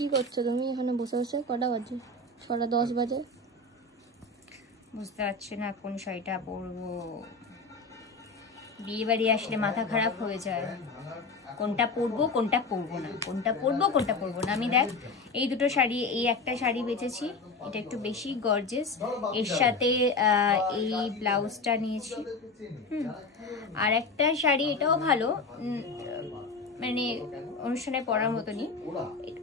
কি করছো তুমি এখানে বসে বসে? কটা বাজে? 10:30 বাজে। বুঝতে পারছি না কোন শাড়িটা পরবো। বিয়ে বাড়ি আসলে মাথা খারাপ হয়ে যায়, কোনটা পরবো কোনটা পরবো না, কোনটা পরবো কোনটা পরবো না। আমি দেখ এই দুটো শাড়ি, এই একটা শাড়ি বেচেছি, এটা একটু বেশি গর্জিয়াস, এর সাথে এই ব্লাউজটা নিয়েছি। আর একটা শাড়ি, এটাও ভালো, মানে অনুষ্ঠানে পরার মতনই,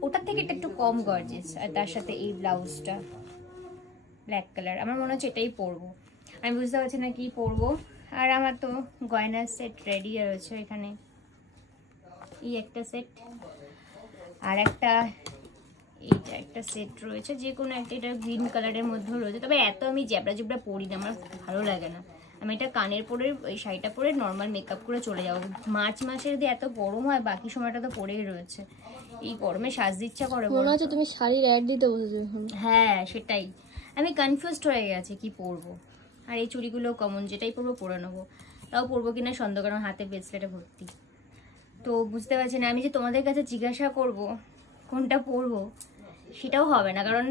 ওটার থেকে এটা একটু কম গর্জিয়াস, আর তার সাথে এই ব্লাউজটা ব্ল্যাক কালার। আমার মনে হচ্ছে এটাই পরবো, আমি বুঝতে পারছি না কি পরবো। আর আমার তো গয়নার সেট রেডি রয়েছে এখানে, এই একটা সেট আর একটা, এইটা একটা সেট রয়েছে, যে কোনো একটা, এটা গ্রিন কালারের মধ্যেও রয়েছে। তবে এত আমি জ্যাবড়া জ্যাবড়া পরি না, আমার ভালো লাগে না। আমি এটা কানের পরে, ওই শাড়িটা পরে নর্মাল মেকআপ করে চলে যাবো। মার্চ মাসে যদি এত গরম হয়, বাকি সময়টা তো পরেই রয়েছে, এই গরমে সাজতে ইচ্ছা করে। মনে হচ্ছে তুমি শাড়ির অ্যাড দিতে বসেছো এখন। হ্যাঁ সেটাই, আমি কনফিউজড হয়ে গেছি কি পরবো। আর এই চুড়িগুলো কমন, যেটাই পরবো পরে নেবো, তাও পরবো কিনা সন্দেহ, কারণ হাতে ব্রেসলেটে ভর্তি। তো বুঝতে পারছি না, আমি যে তোমাদের কাছে জিজ্ঞাসা করব কোনটা পরবো সেটাও হবে না, কারণ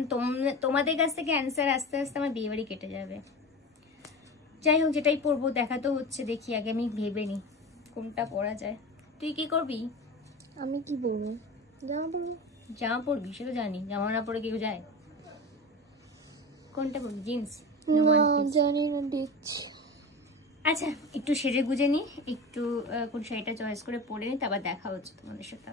তোমাদের কাছ থেকে অ্যান্সার আস্তে আস্তে আমার বিয়ে বাড়ি কেটে যাবে। যাই হোক, যেটাই পরবো দেখা তো হচ্ছে, দেখি আগে আমি ভেবে নিই কোনটা পরা যায়। তুই কি করবি? আমি কি পরবো? জামা পরবো। জামা পরবি সে তো জানি, জামা না পরে কেউ যায়? কোনটা পরবি, জিন্স? না জানি না, দেখছি। আচ্ছা একটু সেজে গুজে নি, একটু কোন শাড়িটা চয়েস করে পরে নি, তারপর দেখা হচ্ছে তোমাদের সাথে।